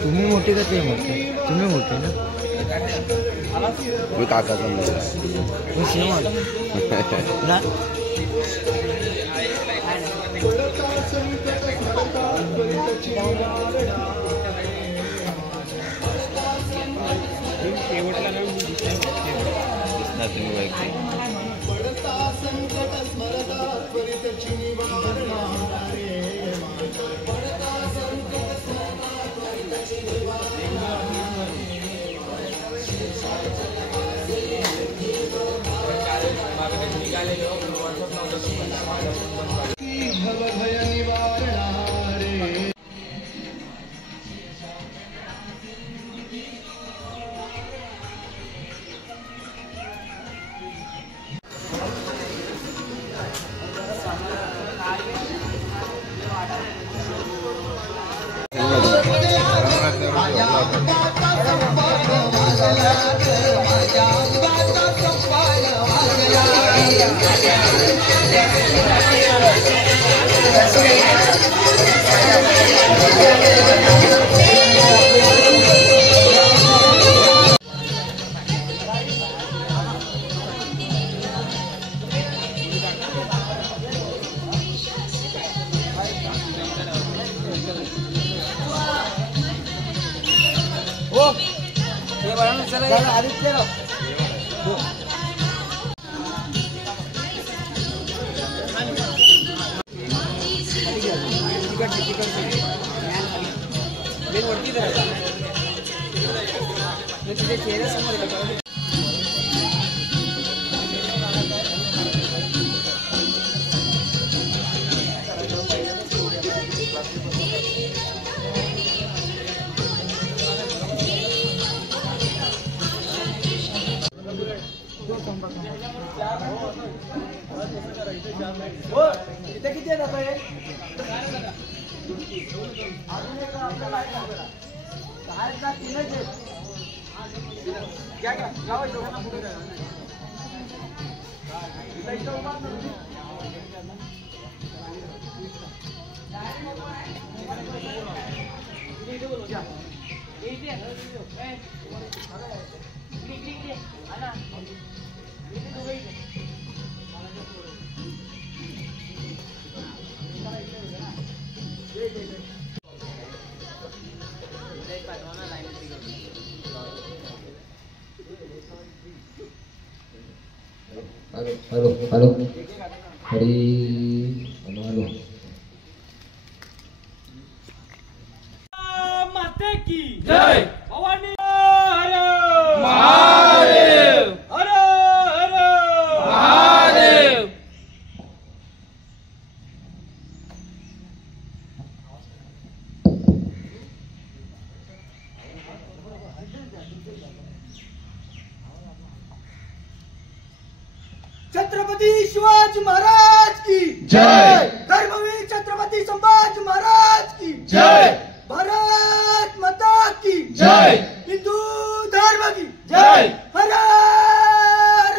तुम्ही मोठे का ते मोठे? तुम्ही मोठे ना? मी काकाचा मुलगा ना halo halo hari halo halo माते की जय भवानी हर महादेव हर हर महादेव छत्रपती शिवाजी महाराज की जय। धर्मवीर छत्रपती संभाजी महाराज की जय। भारत माता की जय। हिंदू धर्म की जय। हर हर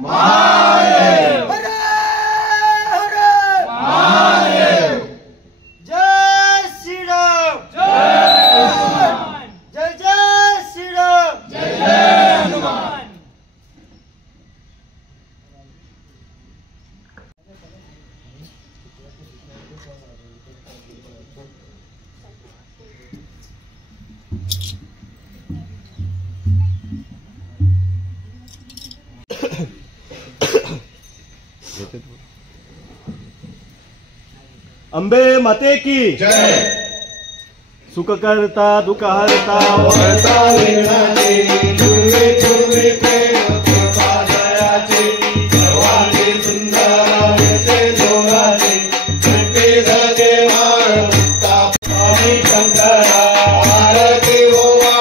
महादेव हर हर महादेव। जय श्री राम जय हनुमान जय जय श्री राम जय जय हनुमान। अंबे माते की जय। सुख करता दुख हरता वरता विघ्नाचे तुझे तुझे प्रेम कृपा दयाचे सर्वांचे सुंदर वैसे जोगाचे भेटे धगे माळ मुक्ता स्वामी शंकरा आरती ओवा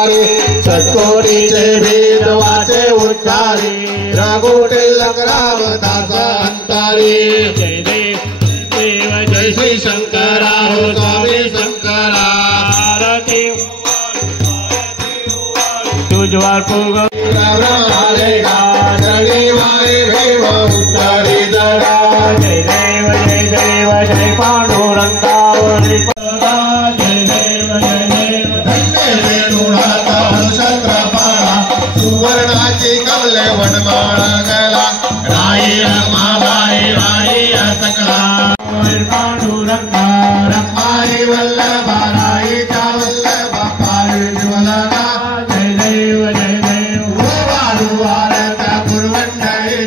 दुरारी सत्कोटीचे भेद वाचे उच्चारी रघुटे रामदास अंतारी जय देव देव जय श्री शंकरा हो स्वामी शंकरा आरती तुझवार पुग उत्तरी दडा जय देव जय पांडुरंगा जय देव धन्य रेणुनाथा शस्त्रपाळा सुवर्णाची कमले वनमाळा गला राई रमाबाई राई सकला पांडुरंगा रमाई वल्लभा राईचा वल्लभा पायी ज्वलना जय देव वारुवारता पूर्वंडळी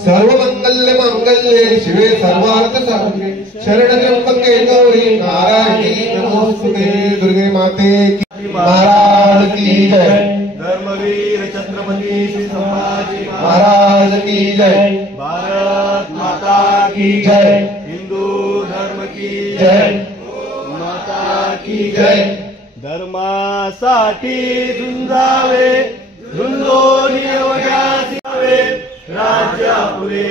सर्वमंगल्य मंगल्ये शिवे सर्वार्थ साधके शरण त्र्यंबके गौरी नारायणी नमोस्तुते दुर्गे माते की महाराज की जय धर्मवीर छत्रपती श्री संभाजी महाराज की जय भारत माता की जय हिंदू धर्म की जय माता की जय धर्मासाठी झुंजावे झुंजोनी अवघ्यावे राज्य पुरे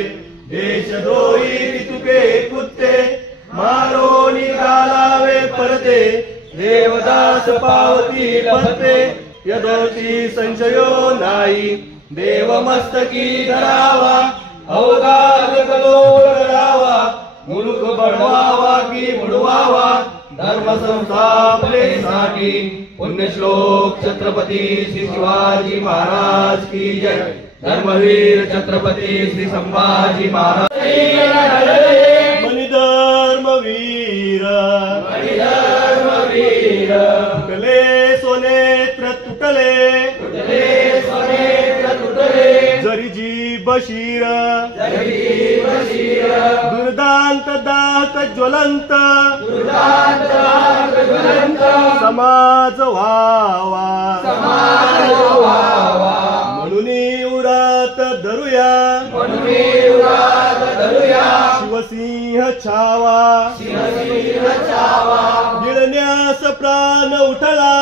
देशद्रोही तुके कुत्ते मारोनी घालावे परते देवदास पावती पत्ते यदोची संशयो नाही देवमस्तकी धरावा अवघात कलोल करावा मुलुक बढवावा की बुडवावा धर्म संस्थापनेसाठी पुण्यश्लोक छत्रपती श्री शिवाजी महाराज की जय धर्मवीर छत्रपती श्री संभाजी महाराज मणिधर्मवीर तुटले सोनेत्र तुटले जरी जीभ शीर दुर्दांत दात ज्वलंत समाज व्हावा म्हणून उरात धरूया शिवसिंह छावा गिळण्यास प्राण उठला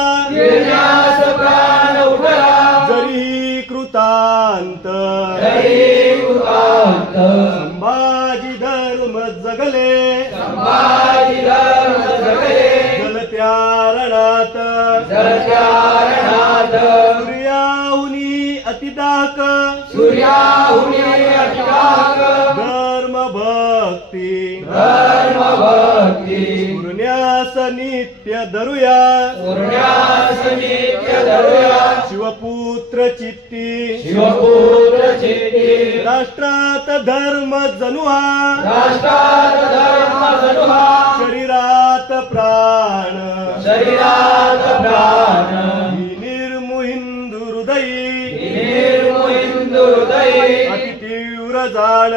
जरी कृतांत संभाजी धर्म जगले जलत्या रणात सूर्याहुनी अतिदाक धर्म भक्ती पूर्ण्यास नित्य धरूया शिवपुत्र चित्ती राष्ट्रात धर्म जनुहा शरीरात प्राण निर्मु हिंदू हृदयी अति तीव्र जाण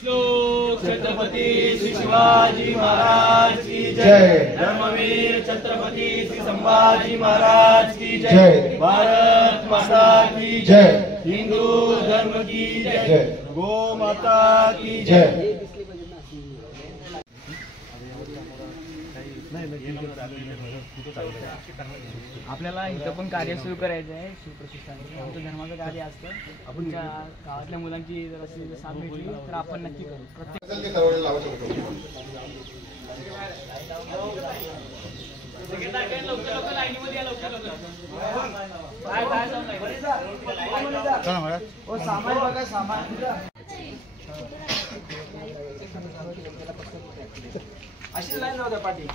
श्लोक छत्रपती श्री शिवाजी महाराज की जय धर्मवीर छत्रपती श्री संभाजी महाराज की जय भारत माता की जय हिंदू धर्म की जय गो माता की जय आपल्याला इथं पण कार्य सुरू करायचं आहे शिवप्रतिष्ठान आमचं धर्माचं कार्य असतं आपण गावातल्या मुलांची जर अशी साथ भेटली तर आपण नक्की करू प्रत्येक ओ सामान बघा सामान. अशी लाईन राहू द्या पाठी.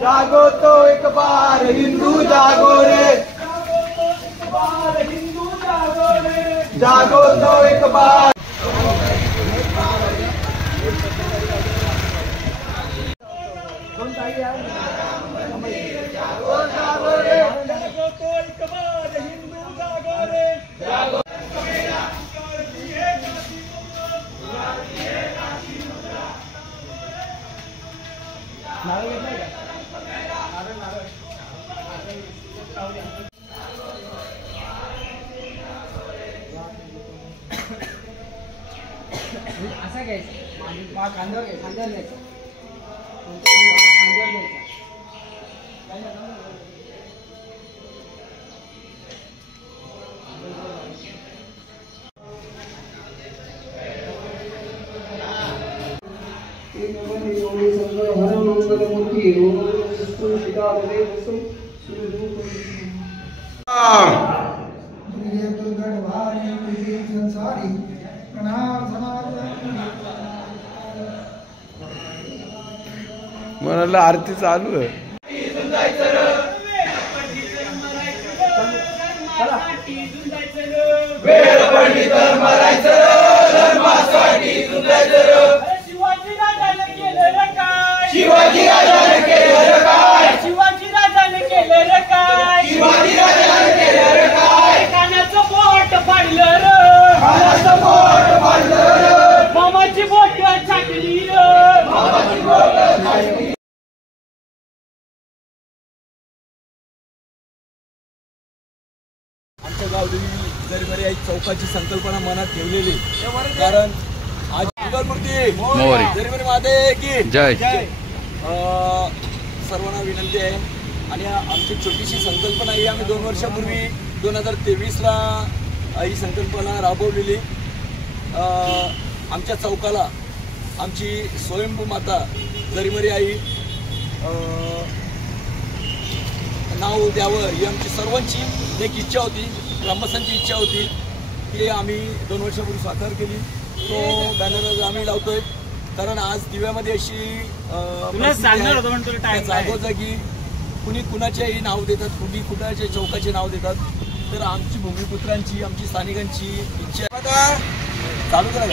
जागो तो एक बार हिंदू जागो रे, जागो तो एक बार. असा घ्यायचा खांद्यावर घ्यायचं, खांद्यावर घ्यायचं. म्हणाला आरती चालू आहे. शिवाजी राजाने केलं रे काय, शिवाजी राजाने केलं रे काय, शिवाजी राजाने केलं रे काय, कानाचं बोट फाडलं रे, कानाचं बोट फाडलं रे, मामाची बोट छाटली रे, मामाची बोट छाटली. आमच्या गावदेवी जरीमरी आई चौकाची संकल्पना मनात ठेवलेली, कारण आज मूर्ती जरीमरी माते की जय. सर्वांना विनंती आहे. आणि आमची छोटीशी संकल्पना ही आम्ही 2 वर्षापूर्वी 2023ला ही संकल्पना राबवलेली. आमच्या चौकाला आमची स्वयंभू माता जरीमरी आई नाव द्यावं ही आमची सर्वांची एक इच्छा होती, ग्रामस्थांची इच्छा होती, की आम्ही 2 वर्षापूर्वी साकार केली. तो बॅनर आम्ही लावतोय, कारण आज दिव्यामध्ये अशी जागोजागी कुणी कुणाचेही नाव देतात, कुणी कुणाच्या चौकाचे नाव देतात. तर आमची भूमिपुत्रांची, आमची स्थानिकांची इच्छा चालू करा.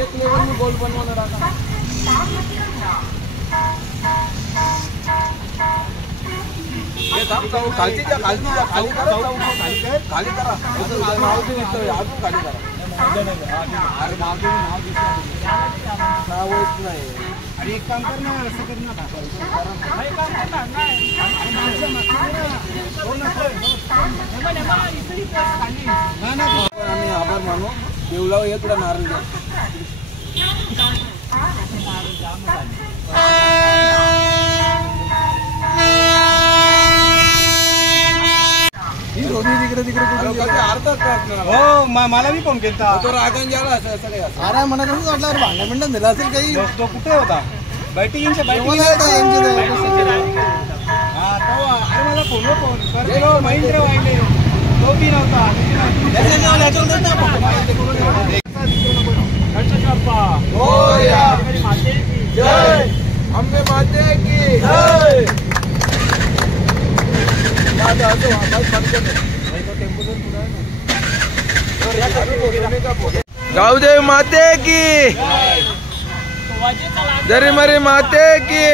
एक लेवल में गोल बनवाना रहा खाली करा, खाली करा. नाव बी दिसतोय, अजून खाली करा. अरे नावच नाही. अरे एक काम कर ना, असं कर ना. आम्ही आभार मानू. देवलाव हे तुला नारळ द्या. मला बी फोन केला तो रागान गेला असं काही असं. अरे मला तसंच वाटलं, अरे भांडण मिंडण झालं असेल काही. तो कुठे होता? बैठकींच्या अरे मला फोनवर फोन कर, महिंद्र वाहिले तो बी नव्हता. जय अंबे माते की जय. गावदेवी माते की, जरीमरी माते की.